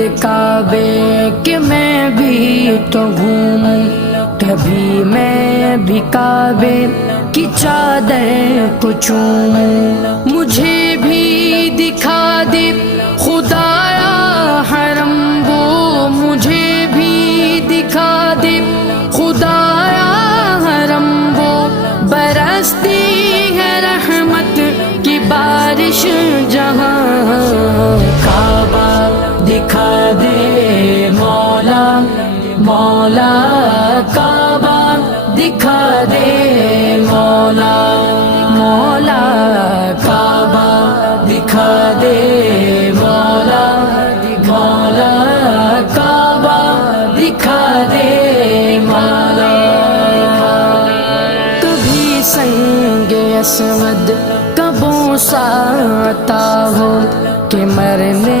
کعبے کہ میں بھی تو گھوموں، کبھی میں بھی کعبے کی چادر کو چوموں، مجھے بھی دکھا دے خدایا حرم وہ، مجھے بھی دکھا دے خدایا حرم وہ، برستی ہے رحمت کی بارش جہاں، کعبہ دکھا دے مولا مولا، کعبہ دکھا دے مولا مولا، کعبہ دکھا دے مولا مولا، کعبہ دکھا دے مولا۔ کبھی سنگ اسود کا بوسہ آتا ہو کہ مرنے